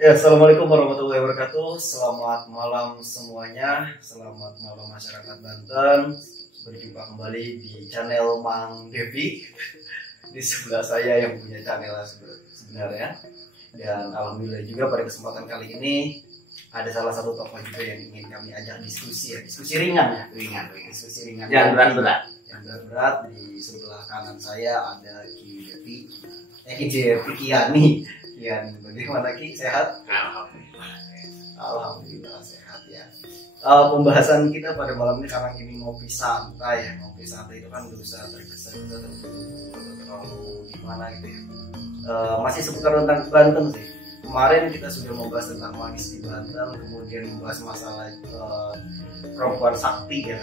Ya, Assalamualaikum warahmatullahi wabarakatuh. Selamat malam semuanya. Selamat malam masyarakat Banten. Berjumpa kembali di channel Mang Devi. Di sebelah saya yang punya channel sebenarnya. Dan alhamdulillah juga pada kesempatan kali ini ada salah satu tokoh juga yang ingin kami ajak diskusi ya. Diskusi ringan ya, diskusi ringan. Yang berat-berat. Yang berat-berat. Di sebelah kanan saya ada Ki Devi. Ki Devi Kiani. Kian, bagaimana Ki? Sehat? Alhamdulillah sehat ya. Pembahasan kita pada malam ini karena ini ngopi santai ya. Ngopi santai itu kan gak usah tergesa atau terlalu gimana gitu ya. Masih seputar tentang Banten sih. Kemarin kita sudah membahas tentang manis di Banten, kemudian membahas masalah perempuan sakti ya.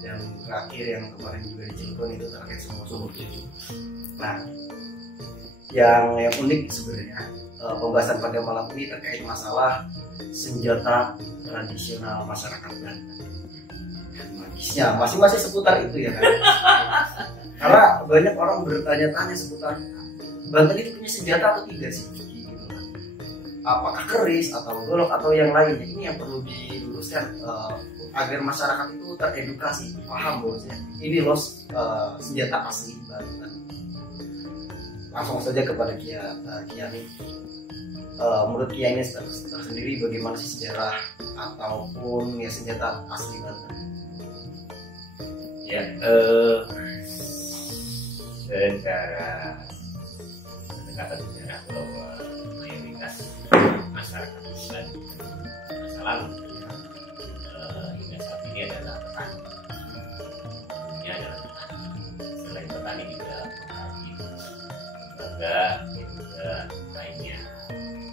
Dan terakhir yang kemarin juga di Cilegon itu terkait sumur cucu. Nah, yang unik sebenarnya pembahasan pada malam ini terkait masalah senjata tradisional masyarakat Banten dan magisnya masing-masing seputar itu ya kan. Karena banyak orang bertanya-tanya seputar Banten itu punya senjata atau tidak sih gitu. Apakah keris atau golok atau yang lainnya. Ini yang perlu diluruskan agar masyarakat itu teredukasi, paham bahwasanya ini loh senjata asli Banten. Langsung saja kepada Kiani. Menurut Kiani tersendiri bagaimana sih sejarah ataupun ya senjata asli Banten? Ya, secara pendekatan sejarah bahwa mayoritas masyarakat Islam masa lalu hingga saat ini adalah petani. Ini adalah petani. Selain petani juga juga lainnya.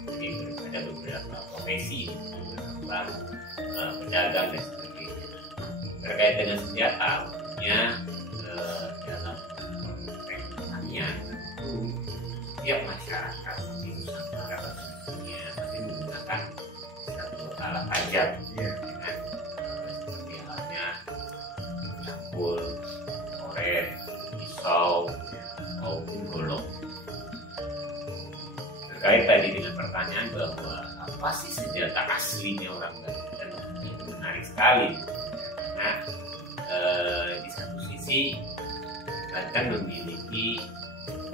Jadi ada beberapa profesi, beberapa pedagang dan sebagainya. Terkait dengan senjata, tentunya dalam konteks pertanian itu setiap masyarakat di Nusantara tentunya masih menggunakan satu alat tajam, dengan seperti alatnya cangkul, korek, pisau maupun golok. Terkait tadi dengan pertanyaan bahwa apa sih senjata aslinya orang Banten, itu menarik sekali karena di satu sisi Banten memiliki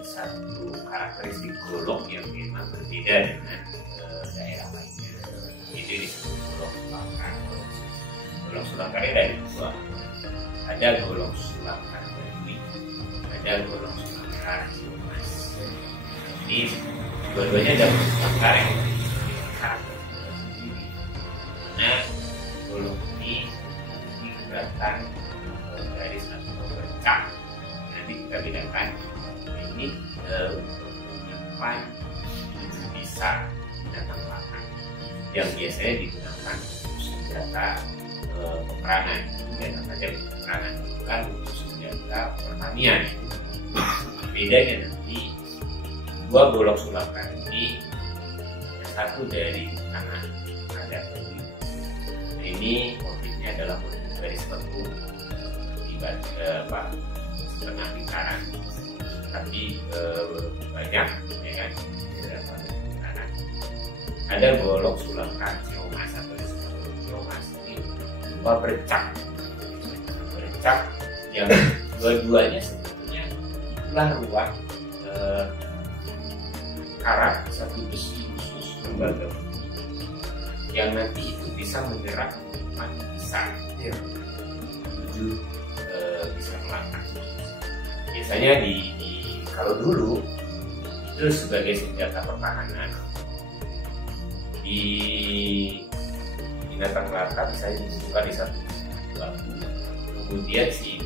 satu karakteristik golok yang memang berbeda dengan daerah lainnya, itu disebut golok sulangkar. Golok sulangkar dari dua, ada golok sulangkar Bali, ada golok sulangkar Ciumas. Ini dua-duanya ada sulangkar yang karakter sendiri. Nah, golok ini digunakan dari satu bercak. Nanti kita bedakan. Ini untuk menyimpan bisa binatang makan yang biasanya digunakan untuk senjata peperangan, senjata tajam peperangan, bukan untuk senjata pertanian. Bedanya nanti dua golok sulangkar ini, yang satu dari tanah adat tadi. Ini motifnya adalah motif garis tengkuk di setengah lingkaran, tapi banyak ya kan, beberapa lingkaran. Ada golok sulangkar Ciumas atau disebut Ciumas, ini dua bercak yang dua-duanya sebetulnya itulah ruang karat satu besi khusus lembaga yang nanti itu bisa menyerap bisa menuju bisa melangkah. Biasanya kalau dulu itu sebagai senjata pertahanan di binatang melata bisa dibuka di satu batu, kemudian si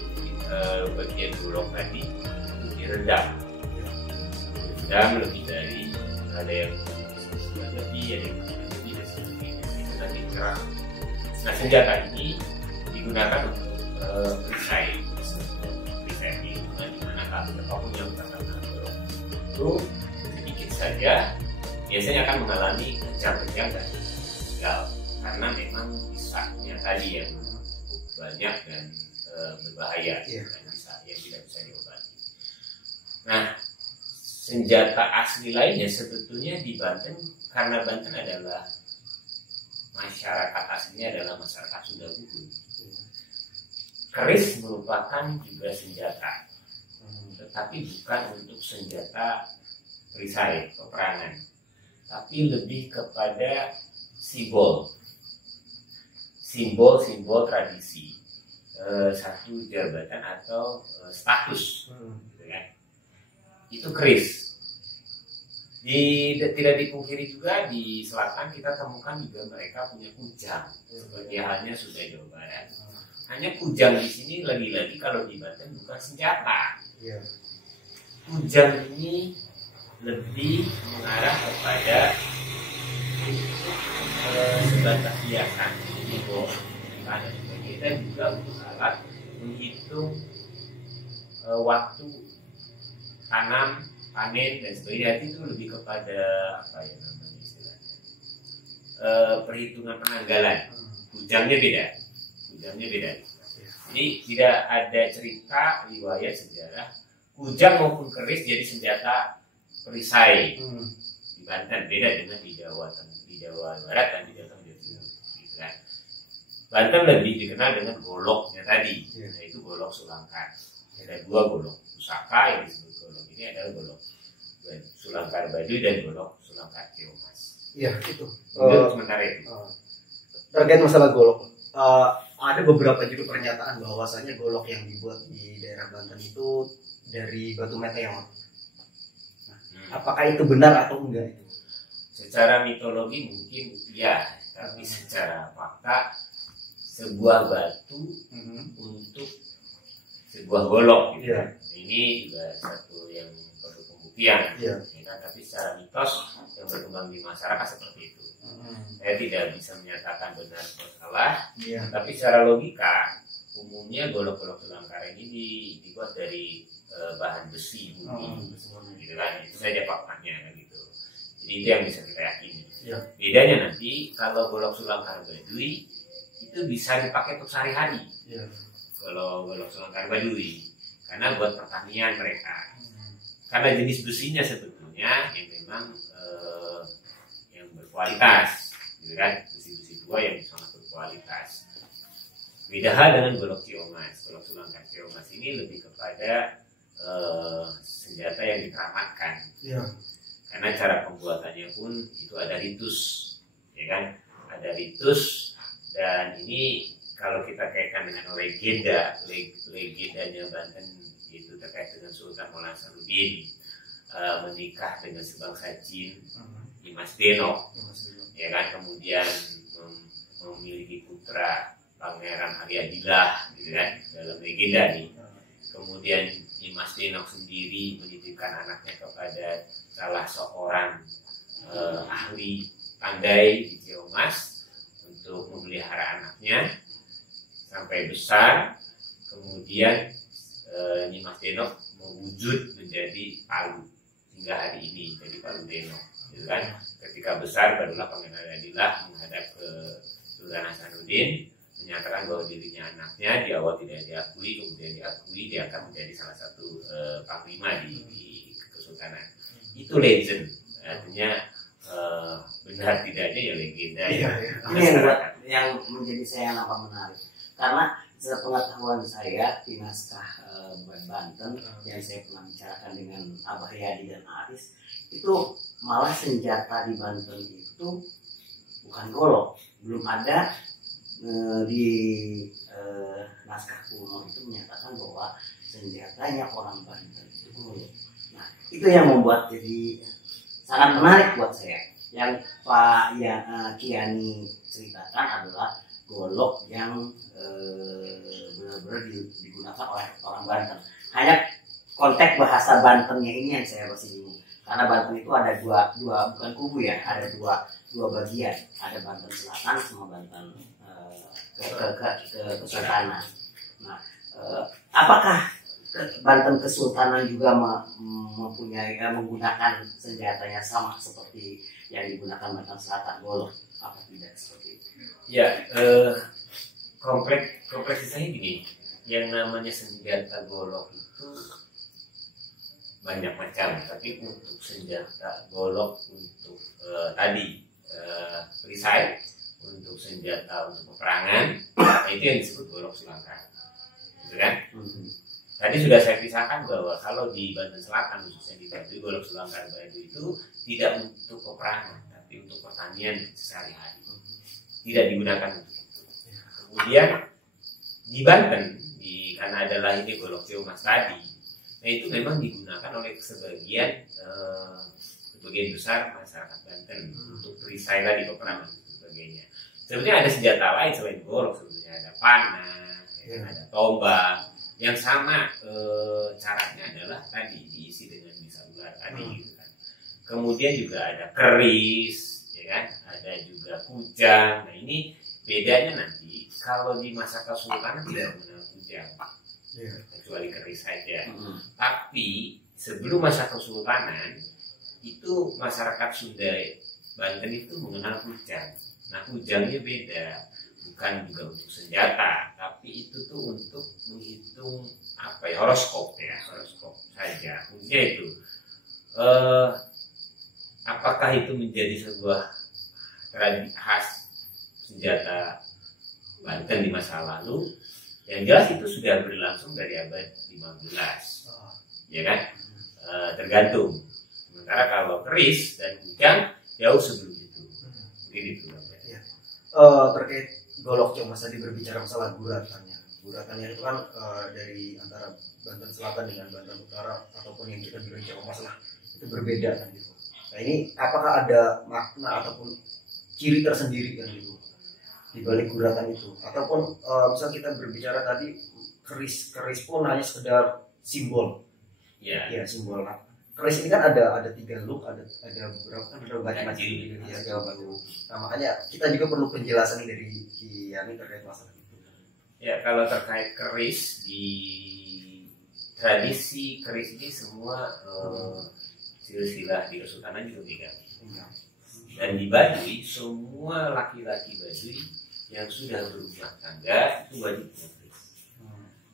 bagian golok tadi itu diredam lebih dari, ada yang lebih, ada yang lebih dan sebagainya, itu nanti cerah. Nah, senjata ini digunakan untuk perisai di mana kalau apapun yang menggunakan golok itu sedikit saja biasanya akan mengalami kejang-kejang dan gagal karena memang bisanya tadi yang banyak dan berbahaya, yang tidak bisa diobati. Nah, senjata asli lainnya sebetulnya di Banten, karena Banten adalah masyarakat aslinya adalah masyarakat Sunda Buhun. Keris merupakan juga senjata, tetapi bukan untuk senjata perisai, peperangan, tapi lebih kepada simbol tradisi, satu jabatan atau status, gitu kan. Itu keris. Tidak dipungkiri juga di selatan kita temukan juga mereka punya kujang, seperti halnya Sunda Jawa Barat. Hanya kujang di sini lagi-lagi kalau di Banten bukan senjata. Kujang ini lebih mengarah kepada sebatas hiasan. Kita juga untuk alat menghitung waktu tanam, panen dan sebagainya. Itu lebih kepada apa ya namanya istilahnya, perhitungan penanggalan. Kujangnya beda. Jadi tidak ada cerita riwayat sejarah kujang maupun keris jadi senjata perisai di Banten. Beda dengan di Jawa Barat dan di Jawa Timur, gitu kan. Banten lebih dikenal dengan goloknya tadi, yaitu golok Sulangkar. Ada dua golok, pusaka yang disebut golok ini adalah golok Sulangkar Baduy dan golok Sulangkar Keomas. Iya itu. Sementara itu. Terkait masalah golok, ada beberapa juga pernyataan bahwasanya golok yang dibuat di daerah Banten itu dari batu meteor. Apakah itu benar atau enggak? Secara mitologi mungkin ya, tapi secara fakta sebuah batu untuk sebuah golok, gitu. Ini juga satu yang perlu pembuktian. Ya, tapi secara mitos yang berkembang di masyarakat seperti itu. Saya tidak bisa menyatakan benar atau salah, tapi secara logika umumnya golok-golok Sulangkar ini dibuat dari bahan besi bumi, gitu kan. Itu saja faktanya gitu. Jadi itu yang bisa kita yakini. Bedanya nanti kalau golok Sulangkar Baduy itu bisa dipakai untuk sehari-hari. Kalau golok Sulangkar Baduy, karena buat pertanian mereka. Karena jenis besinya sebetulnya yang memang yang berkualitas, gitu kan, besi-besi tua yang sangat berkualitas. Beda hal dengan golok Keomas. Golok Sulangkar Keomas ini lebih kepada senjata yang dikeramatkan. Karena cara pembuatannya pun itu ada ritus, ya kan? Ada ritus, dan ini kalau kita kaitkan dengan legendanya Banten itu terkait dengan Sultan Moulana Hasanuddin menikah dengan sebangsa jin Dimas Denok, ya kan, kemudian memiliki putra Pangeran Aryadillah, gitu kan, dalam legenda nih. Kemudian Dimas Denok sendiri menitipkan anaknya kepada salah seorang ahli pandai di Keomas untuk memelihara anaknya sampai besar. Kemudian Dimas Denok mewujud menjadi Palu hingga hari ini, jadi Palu Denok, gitu kan. Ketika besar barulah Pangeran Aryadillah menghadap ke Sultan Hasanuddin, menyatakan bahwa dirinya anaknya di awal tidak diakui, kemudian diakui, dia akan menjadi salah satu panglima di kesultanan. Itu legend, artinya benar tidaknya ya legenda. Ini yang menjadi saya nampak menarik, karena sepengetahuan saya di naskah Banten yang saya pernah bicarakan dengan Abah Riyadi dan Aris, itu malah senjata di Banten itu bukan golok. Belum ada di naskah kuno itu menyatakan bahwa senjatanya orang Banten itu golok. Nah, itu yang membuat jadi sangat menarik buat saya. Yang Pak Kiani ceritakan adalah golok yang benar-benar digunakan oleh orang Banten. Hanya konteks bahasa Bantennya ini yang saya masih bingung. Karena Banten itu ada dua bukan kubu ya, ada dua bagian. Ada Banten Selatan sama Banten Kesultanan. Nah, apakah Banten Kesultanan juga mempunyai menggunakan senjatanya sama seperti yang digunakan Banten Selatan, golok? Apa tidak seperti itu? Ya, kompleksitasnya gini, yang namanya senjata golok itu banyak macam, tapi untuk senjata golok untuk perisai, untuk senjata untuk peperangan, itu yang disebut golok sulangkar, gitu kan? Tadi sudah saya pisahkan bahwa kalau di Banten Selatan khususnya di Baduy, golok sulangkar Baduy itu tidak untuk peperangan, tapi untuk pertanian sehari-hari, tidak digunakan untuk itu. Kemudian di Banten, karena adalah ini golok Ciomas tadi, nah itu memang digunakan oleh sebagian besar masyarakat Banten untuk perisai tadi, peperangan dan sebagainya. Sebenarnya ada senjata lain selain golok, sebenarnya ada panah, ada tombak, yang sama caranya adalah tadi diisi dengan bisa ular tadi, gitu kan. Kemudian juga ada keris, ya kan, ada juga kujang. Nah ini bedanya nanti kalau di masa Kesultanan tidak mengenal kujang, kecuali keris saja. Tapi sebelum masa Kesultanan itu masyarakat Sunda Banten itu mengenal kujang. Nah kujangnya beda, bukan juga untuk senjata, tapi itu tuh untuk menghitung horoskop saja. Khususnya itu apakah itu menjadi sebuah tradisi khas senjata Banten di masa lalu? Yang jelas itu sudah berlangsung dari abad 15, ya kan? Tergantung. Sementara kalau keris dan kujang jauh sebelum itu. Mungkin itu. Terkait golok Ciomas tadi berbicara masalah guratannya. Guratannya itu kan dari antara Banten Selatan dengan Banten Utara ataupun yang kita bilang Ciomas lah, itu berbeda kan gitu. Nah ini apakah ada makna ataupun ciri tersendiri kan gitu di balik guratan itu, ataupun misal kita berbicara tadi keris pun hanya sekedar simbol, ya simbol. Nah, keris ini kan ada 3 look, ada beberapa kan, ada banyak macam ya baru. Nah makanya kita juga perlu penjelasan dari Yani terkait masalah itu. Ya kalau terkait keris, di tradisi keris ini semua silsilah di Kesultanan juga pegang. Dan di Baduy semua laki-laki Baduy yang sudah berumah tangga itu wajib punya keris.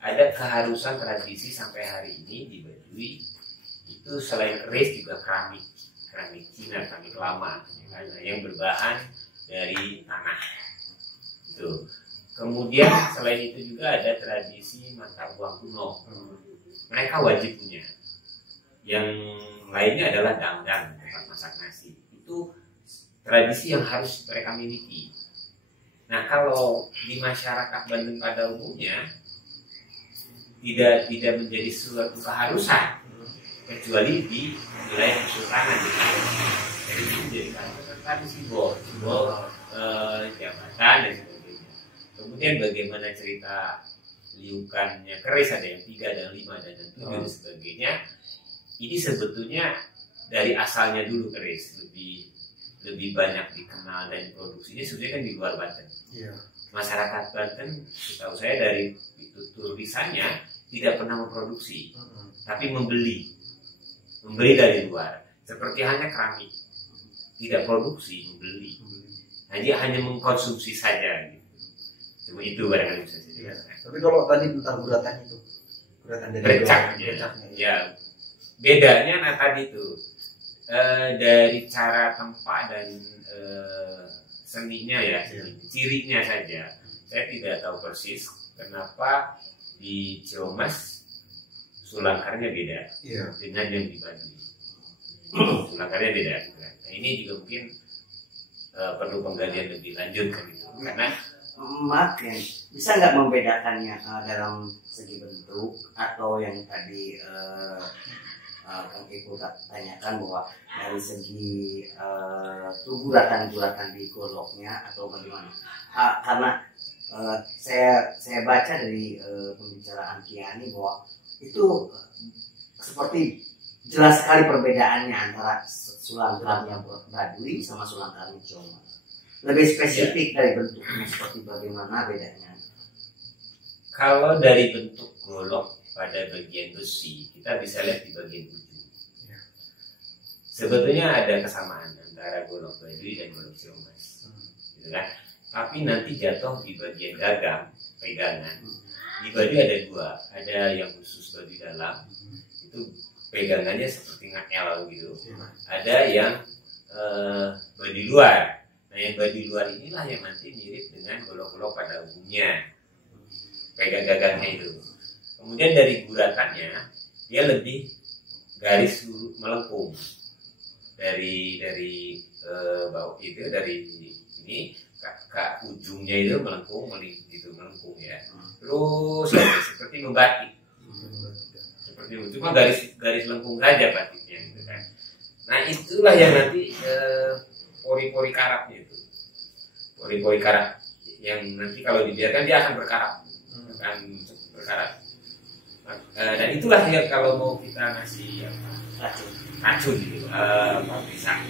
Ada keharusan tradisi sampai hari ini di Baduy itu selain keris juga keramik Cina, keramik lama, yang berbahan dari tanah. Itu. Kemudian selain itu juga ada tradisi mata uang kuno. Mereka wajib punya. Yang lainnya adalah dangdang, tempat masak nasi. Itu tradisi yang harus mereka miliki. Nah kalau di masyarakat Banten pada umumnya tidak menjadi suatu keharusan, kecuali di wilayah Kesultanan. Jadi itu menjadi tradisi simbol jabatan dan sebagainya. Kemudian bagaimana cerita liukannya keris, ada yang 3, ada yang 5, ada yang 7 dan sebagainya. Ini sebetulnya dari asalnya dulu keris lebih banyak dikenal dan diproduksinya sebenarnya kan di luar Banten. Masyarakat Banten, setahu saya dari tulisannya tidak pernah memproduksi, tapi membeli dari luar. Seperti hanya keramik, tidak produksi, membeli. Hanya mengkonsumsi saja. Gitu. Cuma itu barangkali bisa saya jelaskan. Tapi kalau tadi tentang guratan itu, guratan dari bercaknya, ya bedanya tadi itu dari cara tempat dan seninya ya, cirinya saja. Saya tidak tahu persis kenapa di Ciomas sulangkarnya beda dengan yang di Baduy. Sulangkarnya beda. Nah ini juga mungkin perlu penggalian lebih lanjut kan itu. Karena makin bisa nggak membedakannya dalam segi bentuk atau yang tadi Kang Ibu tanyakan bahwa dari segi guratan di goloknya atau bagaimana? Karena saya baca dari pembicaraan Kiani bahwa itu seperti jelas sekali perbedaannya antara sulangkarnya Baduy sama sulangkarnya Ciomas. Lebih spesifik dari bentuknya seperti bagaimana bedanya? Kalau dari bentuk golok pada bagian besi, kita bisa lihat di bagian ujung. Sebetulnya ada kesamaan antara golok Baduy dan golok Ciomas, gitu kan? Tapi nanti jatuh di bagian gagang, pegangan. Di Baduy ada 2, ada yang khusus Baduy dalam, itu pegangannya seperti ngel gitu. Ada yang bodi luar. Nah, yang bodi luar inilah yang nanti mirip dengan golok-golok pada umumnya, pegang gagangnya itu. Kemudian dari gurakannya dia lebih garis melengkung dari bawah itu, dari ini ke ujungnya itu melengkung ya. Terus seperti membatik. Seperti itu, cuma garis lengkung saja batiknya gitu kan. Nah, itulah yang nanti pori-pori karatnya itu. Pori-pori karat yang nanti kalau dibiarkan dia akan berkarat. Dan itulah ya kalau mau kita ngasih racun gitu, pisang.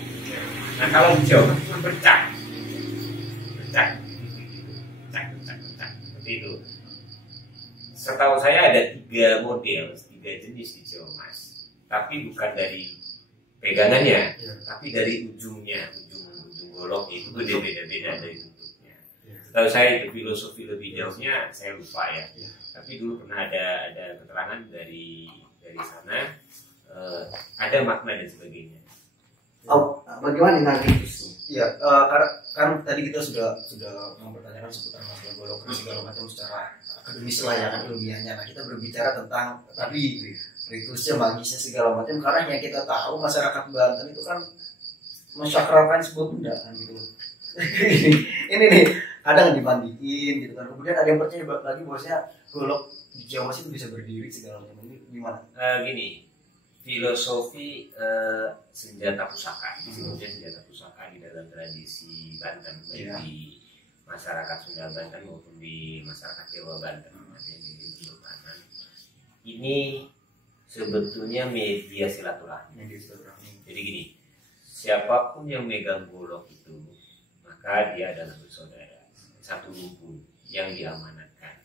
Nah, kalau di Jawa cuma bercak seperti itu. Setahu saya ada 3 model, 3 jenis di Jawa Mas, tapi bukan dari pegangannya, tapi dari ujung golok itu beda-beda dari bentuknya. Setahu saya itu filosofi lebih jauhnya saya lupa ya. Tapi dulu pernah ada keterangan dari sana, ada makna dan sebagainya. Oh, bagaimana dengan ritus? Iya, kan tadi kita sudah mempertanyakan seputar masalah golok segala macam secara akademis lah ya, ilmiahnya. Nah, kita berbicara tentang tadi ritusnya, magisnya segala macam, karena yang kita tahu masyarakat Banten itu kan mensakralkan sebuah benda kan gitu. ini nih kadang dimandiin gitu kan, kemudian ada yang percaya lagi bahwasanya golok di Jawa Mas itu bisa berdiri segala macam. Ini gimana? Gini, filosofi senjata pusaka, disebutnya senjata pusaka di dalam tradisi Banten, baik di masyarakat Sunda Banten maupun di masyarakat Jawa Banten, di Kesultanan. Ini sebetulnya media silaturahmi. Jadi gini, siapapun yang megang golok itu, maka dia adalah bersaudara, satu rumpun yang diamanatkan.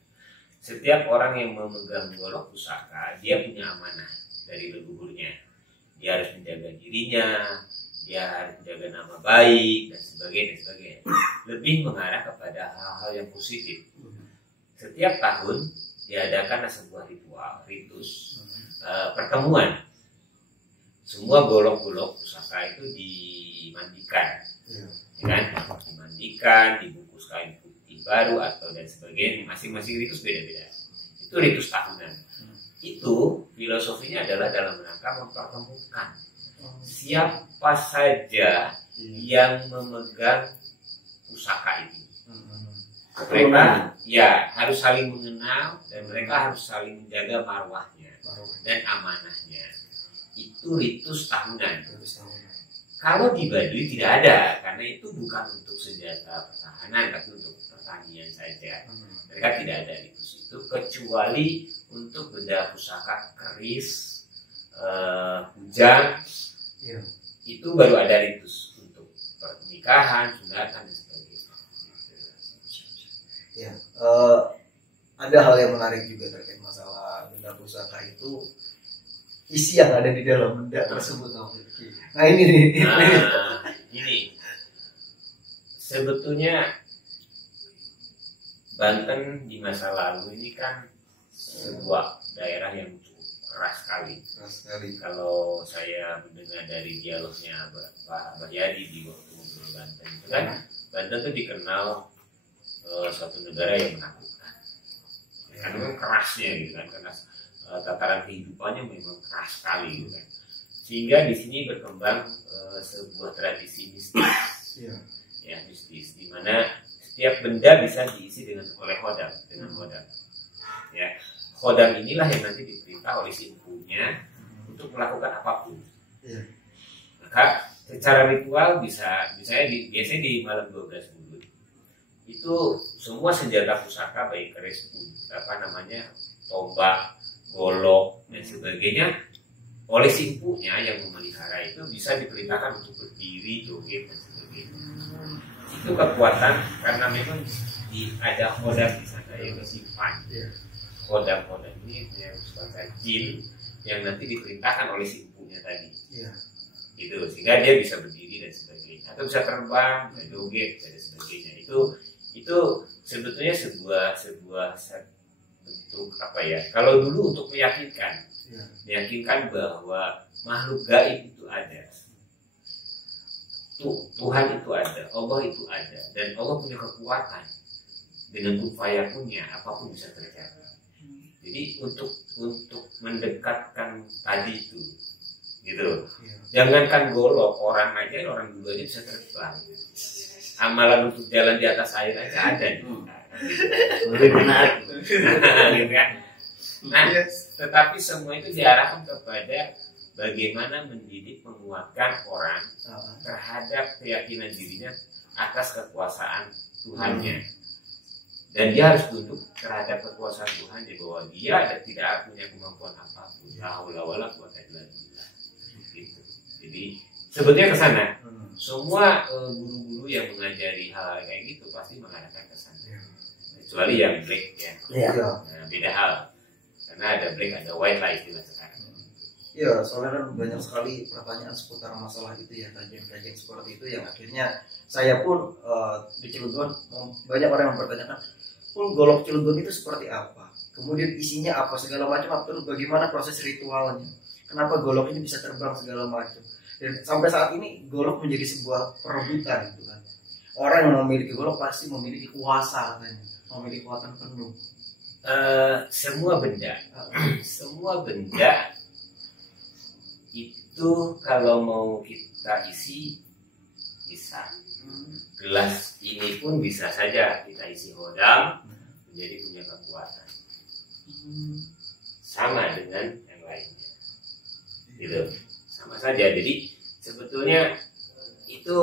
Setiap orang yang memegang golok pusaka, dia punya amanah dari leluhurnya. Dia harus menjaga dirinya, dia harus menjaga nama baik dan sebagainya. Lebih mengarah kepada hal-hal yang positif. Setiap tahun diadakan sebuah ritus pertemuan. Semua golok-golok pusaka itu dimandikan, kan? Dimandikan, dibungkus kain putih baru atau dan sebagainya. Masing-masing ritus beda-beda. Itu ritus tahunan. Itu filosofinya adalah dalam rangka mempertemukan siapa saja yang memegang pusaka itu. Mereka ya harus saling mengenal dan mereka harus saling menjaga marwahnya dan amanahnya. Itu ritus tahunan. Kalau di Baduy tidak ada, karena itu bukan untuk senjata pertahanan, tapi untuk pertanian saja. Mereka tidak ada ritus itu kecuali untuk benda pusaka keris, hujan, itu baru ada ritus untuk pernikahan, sunatan dan sebagainya. Ya, ada hal yang menarik juga terkait masalah benda pusaka itu, isi yang ada di dalam benda tersebut. Nah ini nih. Ini sebetulnya Banten di masa lalu ini kan sebuah daerah yang cukup keras sekali. Kalau saya mendengar dari dialognya Pak Bahyadi di waktu ngobrol Banten itu kan, Banten itu dikenal suatu negara yang menakutkan. Karena kerasnya gitu kan, karena tataran kehidupannya memang keras sekali gitu kan. Sehingga di sini berkembang sebuah tradisi mistis. Ya, mistis di mana setiap benda bisa diisi oleh khodam, dengan khodam. Ya, khodam inilah yang nanti diperintah oleh si empunya untuk melakukan apapun. Maka secara ritual biasanya di malam 12 Bulan itu semua senjata pusaka baik keris, tombak, golok dan sebagainya oleh si empunya yang memelihara itu bisa diperintahkan untuk berdiri, joget dan sebagainya. Itu kekuatan karena memang ada khodam di sana yang bersimpan. Khodam ini yang sebagai jin yang nanti diperintahkan oleh si empunya tadi. Gitu, sehingga dia bisa berdiri dan sebagainya, atau bisa terbang, bisa joget dan sebagainya. Itu sebetulnya sebuah bentuk apa ya? Kalau dulu untuk meyakinkan Ya. meyakinkan bahwa makhluk gaib itu ada, Tuhan itu ada, Allah itu ada, dan Allah punya kekuatan. Dengan upaya punya apapun bisa terjadi. Jadi untuk mendekatkan tadi itu, gitu. Jangankan golok, orang dulu aja bisa terbang. Amalan untuk jalan di atas air aja ada. Lebih menarik. Gitu kan? Nah, tetapi semua itu diarahkan kepada bagaimana mendidik, menguatkan orang terhadap keyakinan dirinya atas kekuasaan Tuhannya. Dan dia harus tunduk terhadap kekuasaan Tuhan di bahwa dia tidak punya kemampuan apapun. La haula wala quwata illa billah. Gitu. Jadi sebetulnya ke sana. Semua guru-guru yang mengajari hal kayak gitu pasti mengarahkan ke sana. Kecuali yang black ya. Nah, beda hal. Karena ada black, ada white lah istilah sekarang. Iya, soalnya kan banyak sekali pertanyaan seputar masalah itu ya, kajian-kajian seperti itu yang akhirnya saya pun di Cilegon banyak orang yang mempertanyakan, golok Cilegon itu seperti apa? Kemudian isinya apa segala macam, terus bagaimana proses ritualnya? Kenapa golok ini bisa terbang segala macam? Dan sampai saat ini golok menjadi sebuah perebutan gitu kan. Orang yang memiliki golok pasti memiliki kuasa katanya, memiliki kekuatan penuh. Semua benda itu kalau mau kita isi bisa. Gelas ini pun bisa saja kita isi hodam menjadi punya kekuatan. Sama dengan yang lainnya. Gitu. Sama saja. Jadi sebetulnya itu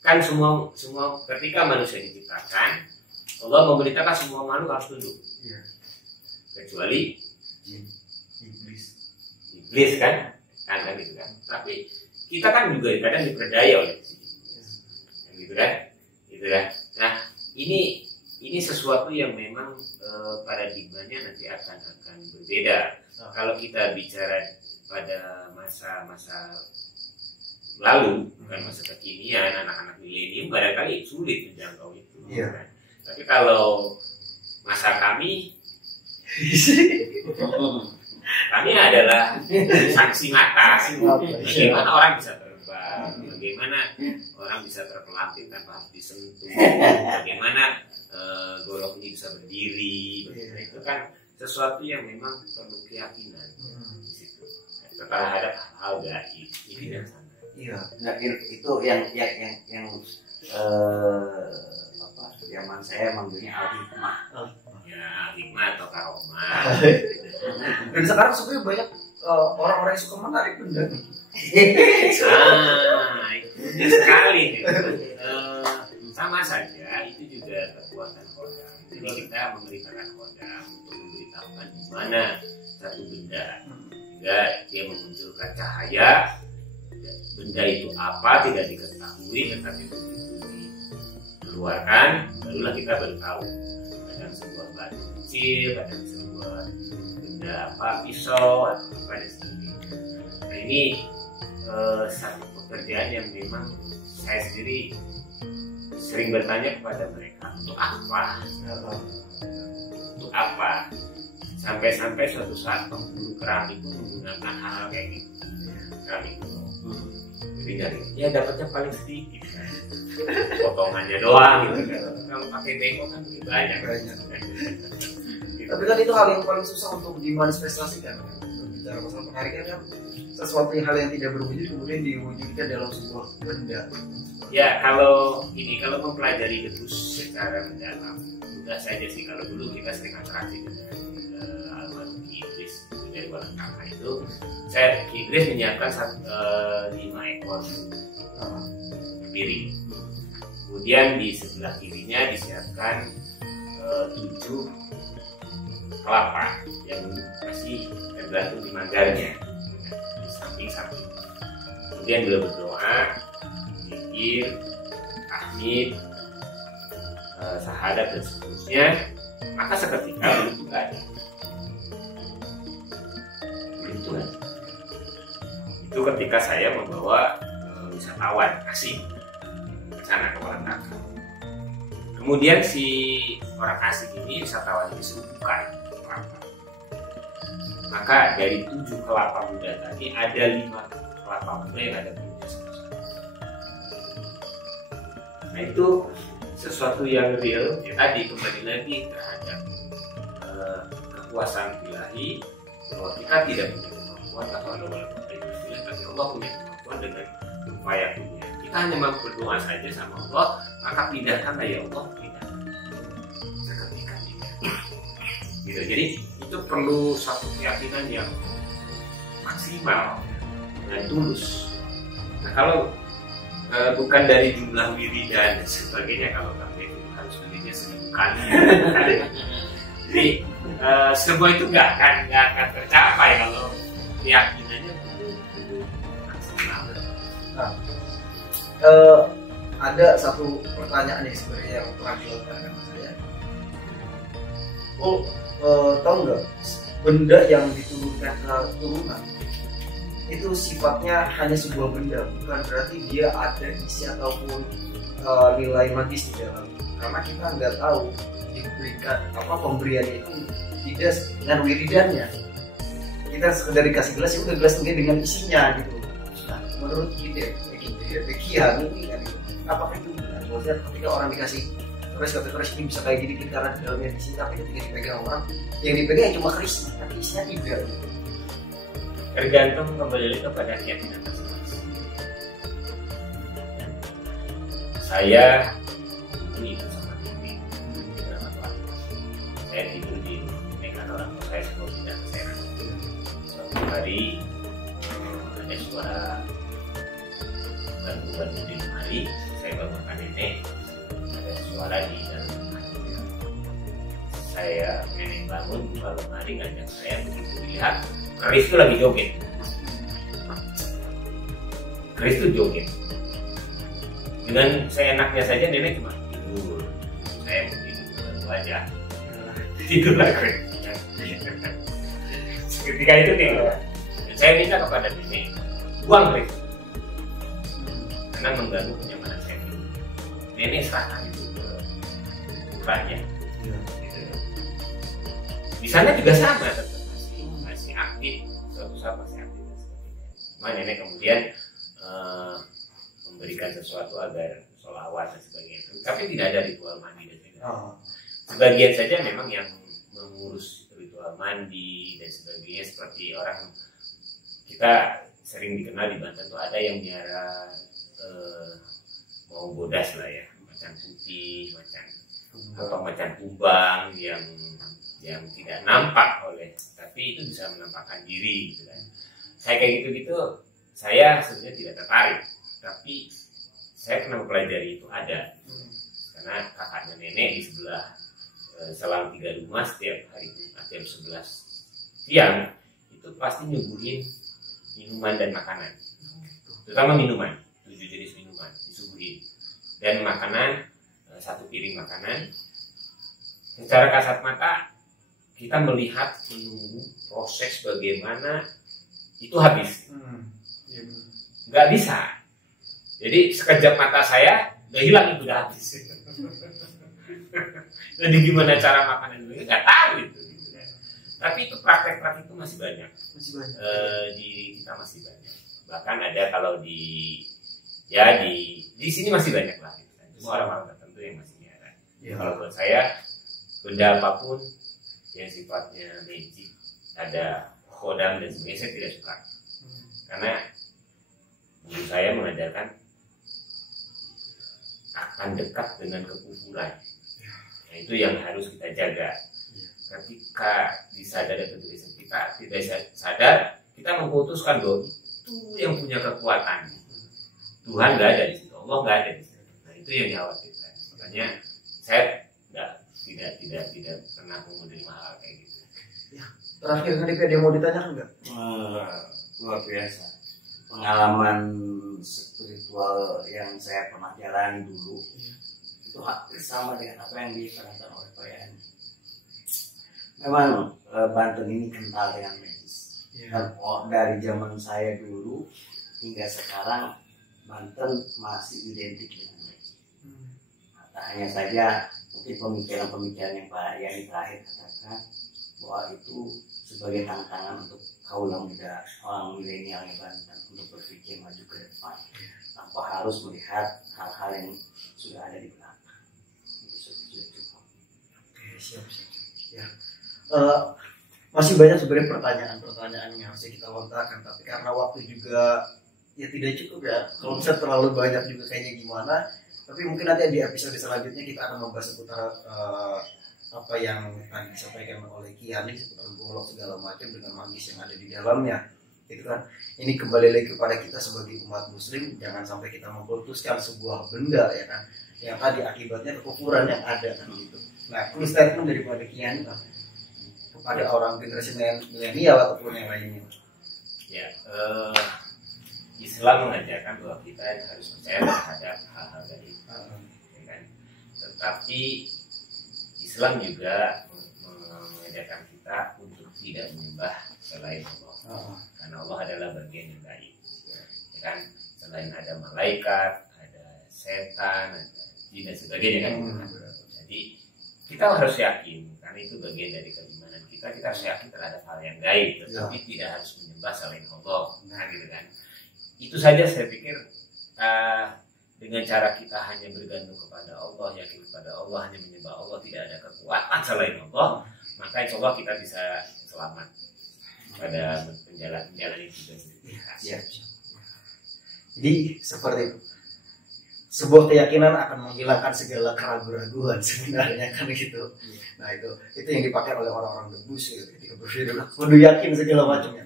kan semua ketika manusia diciptakan, Allah memerintahkan semua makhluk harus tunduk. Kecuali iblis kan gitu kan. Tapi kita kan juga kadang diperdaya oleh gitu kan. Nah, ini sesuatu yang memang paradigmanya nanti akan berbeda. Kalau kita bicara pada masa lalu, bukan masa kekinian, anak-anak milenium barangkali sulit menjangkau itu. Kan? Tapi kalau masa kami adalah saksi mata. Bagaimana orang bisa terbang, bagaimana orang bisa terpelanting tanpa harus disentuh, bagaimana golok ini bisa berdiri. Itu kan sesuatu yang memang perlu keyakinan di situ. Terhadap hal gaib ini dan sana. Nah, itu yang zaman saya manggilnya al-hikmah. Ya, hikmah atau karomah. Dan sekarang sebenarnya banyak orang-orang yang suka menarik benda. Itu sekali. Sama saja itu juga kekuatan kodam. Jadi kita memberitakan kodam untuk memberitahukan di mana satu benda, sehingga dia memunculkan cahaya. Benda itu apa tidak diketahui, tetapi dikeluarkan, barulah kita baru tahu. Kadang sebuah batu kecil, kadang sebuah benda pisau atau apa dan sebagainya. Nah, ini satu pekerjaan yang memang saya sendiri sering bertanya kepada mereka, untuk apa? Untuk apa? Sampai suatu saat pemburu keramik pun menggunakan hal kayak gitu. Keramik itu. Jadi ya dapatnya paling sedikit kan. Potongannya doang gitu kan. Kalau pakai beko kan lebih banyak. Tapi kan itu hal yang paling susah untuk dimanifestasikan. Bicara masalah penarikan kan sesuatu hal yang tidak berwujud kemudian diwujudkan dalam sebuah benda. Ya kalau mempelajari debus secara mendalam mudah saja sih. Kalau dulu kita sering interaksi dengan almarhum Idris dari Walakaka itu, Idris menyiapkan 5 ekor piring. Kemudian di sebelah kirinya disiapkan 7 kelapa yang masih tergantung di manggarnya di samping-samping. Kemudian beliau berdoa, zikir, tahmid, syahadat dan seterusnya. Maka seketika beliau itu nggak ada. Itu ketika saya membawa wisatawan asing ke sana, ke Walakaka. Kemudian si orang asing ini, wisatawan ini suruh buka kelapa. maka dari 7 kelapa muda tadi ada 5 kelapa muda yang ada punya sama-sama. Nah itu sesuatu yang real, ya tadi kembali lagi terhadap kekuasaan ilahi, bahwa kita tidak punya kemampuan atau ada walaupun tapi Allah punya kemampuan dengan upaya punya. Kita hanya mau berdoa saja sama Allah, maka pindahkanlah ya Allah, pindahkan seketika ini. Gitu. Jadi itu perlu satu keyakinan yang maksimal dan tulus. Nah kalau bukan dari jumlah wiridan dan sebagainya, kalau kami harus wiridnya 1000 kali. Jadi semua itu nggak akan tercapai kalau keyakinannya belum maksimal. Nah, ada satu pertanyaan nih sebenarnya yang pernah dilontarkan ke saya. Tahu nggak, benda yang diturunkan ke turunan itu sifatnya hanya sebuah benda, bukan berarti dia ada isi ataupun nilai magis di dalam. Karena kita nggak tahu diberikan apa pemberiannya itu tidak dengan wiridannya. Kita sekedar dikasih gelas, ya udah gelas mungkin dengan isinya gitu. Nah, menurut kita pikiran ini kan, apakah itu benar? Maksudnya ketika orang dikasih keris ini bisa kayak gini karena di dalamnya isi, tapi ketika dipegang orang, yang dipegang cuma kerisnya, tapi isinya tidak. Tergantung kembali kepada keyakinan masing-masing. Saya itu ikut sama Bibi beberapa kali. Saya tidur di mekan orang tua saya sebelum pindah ke Serang. Suatu hari ada suara bantu-bantu di lemari. Saya bangunkan nenek, ada suara di dalam lemari. Nenek bangun buka lemari, ngajak saya, begitu dilihat keris itu lagi joget. Keris itu joget. Dengan seenaknya saja nenek cuma tidur. Saya mau tidur aja. Tidurlah keris. Ketika itu tidur. Saya minta kepada nenek buang keris, karena mengganggu kenyamanan saya. Nenek serahkan itu ke putranya. Di sana juga sama, tetap masih aktif, suatu saat masih aktif dan sebagainya. Cuma nenek kemudian memberikan sesuatu agar sholawat dan sebagainya itu, tapi tidak ada ritual mandi dan sebagainya. Sebagian saja memang yang mengurus ritual mandi dan sebagainya, seperti orang kita sering dikenal di Banten tuh ada yang miara mau bodas lah ya, macan putih, macan kumbang yang tidak nampak tapi itu bisa menampakkan diri gitu kan. Saya kayak gitu saya sebenarnya tidak tertarik, tapi saya pernah mempelajari itu ada, karena kakaknya nenek di sebelah selang 3 rumah setiap hari jam 11 siang itu pasti nyuguhin minuman dan makanan, terutama minuman, 7 jenis minuman disuguhin, dan makanan 1 piring makanan. Secara kasat mata kita melihat, menunggu proses bagaimana itu habis. Nggak bisa. Jadi sekejap mata saya udah hilang, itu udah habis. Jadi gimana cara makanan itu nggak tahu itu. Tapi itu praktek-praktek itu masih banyak. Di kita masih banyak. Bahkan ada kalau di sini masih banyak lah. Semua orang-orang tertentu yang masih miara. Kalau buat saya, benda apapun yang sifatnya magic, ada khodam dan sebagainya, saya tidak suka. Karena menurut saya mengajarkan akan dekat dengan kekufuran. Nah, itu yang harus kita jaga. Ketika disadari atau kita tidak sadar, kita memutuskan bahwa itu yang punya kekuatan. Tuhan nggak ada di situ, Allah nggak ada di situ. Nah, itu yang dikhawatirkan. Makanya saya tidak pernah menerima hal kayak gitu. Ya, terakhir kan ada yang mau ditanyakan nggak? Luar biasa. Pengalaman spiritual yang saya pernah jalani dulu itu hampir sama dengan apa yang diterangkan oleh Pak Yani. Memang Banten ini kental dengan magis. Dan dari zaman saya dulu hingga sekarang Banten masih identik dengan magis. Tak hanya saja mungkin pemikiran yang Pak Yani terakhir katakan bahwa itu sebagai tantangan untuk kaula muda orang milenial yang Banten untuk berpikir maju ke depan tanpa harus melihat hal-hal yang sudah ada di belakang. Itu sudah cukup. Oke, siap. Ya. Masih banyak sebenarnya pertanyaan-pertanyaan yang harus kita lontarkan, tapi karena waktu juga ya tidak cukup ya. Kalau misalnya terlalu banyak juga kayaknya gimana. Tapi mungkin nanti di episode selanjutnya kita akan membahas seputar apa yang tadi disampaikan oleh Kiani seputar golok segala macam dengan magis yang ada di dalamnya. Itu kan ini kembali lagi kepada kita sebagai umat muslim, jangan sampai kita memputuskan sebuah benda ya kan yang tadi akibatnya kekufuran yang ada kan gitu. Nah, ini statement daripada Kiani kan kepada orang generasi milenial ataupun yang lainnya. Ya, Islam mengajarkan bahwa kita harus percaya terhadap hal-hal gaib, ya kan? Tetapi Islam juga mengajarkan kita untuk tidak menyembah selain Allah, karena Allah adalah bagian yang gaib, ya kan? Selain ada malaikat, ada setan, ada jin dan sebagainya kan. Jadi kita harus yakin, karena itu bagian dari keimanan kita harus yakin terhadap hal yang gaib, tetapi tidak harus menyembah selain Allah, nah gitu kan. Itu saja saya pikir dengan cara kita hanya bergantung kepada Allah, yakin kepada Allah, hanya menyembah Allah, tidak ada kekuatan selain Allah, maka insya Allah kita bisa selamat pada menjalani tugas. Ya. Jadi seperti itu. Sebuah keyakinan akan menghilangkan segala keraguan-raguan sebenarnya kan gitu. Nah itu yang dipakai oleh orang-orang debus gitu, ketika berpikir kudu yakin segala macamnya.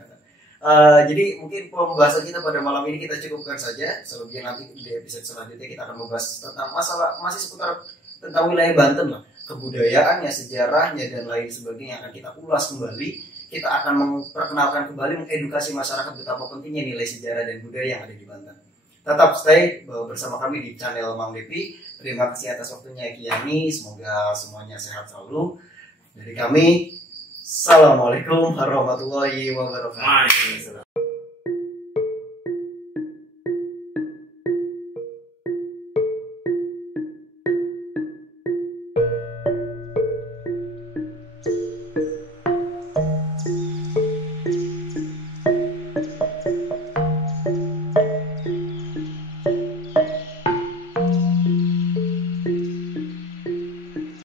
Jadi mungkin pembahasan kita pada malam ini kita cukupkan saja. Selebihnya nanti di episode selanjutnya kita akan membahas tentang masalah masih seputar tentang wilayah Banten lah, kebudayaannya, sejarahnya dan lain sebagainya akan kita ulas kembali. Kita akan memperkenalkan kembali, mengedukasi masyarakat betapa pentingnya nilai sejarah dan budaya yang ada di Banten. Tetap stay bersama kami di channel Mang Depi. Terima kasih atas waktunya Kiani. Semoga semuanya sehat selalu. Dari kami, assalamualaikum warahmatullahi wabarakatuh.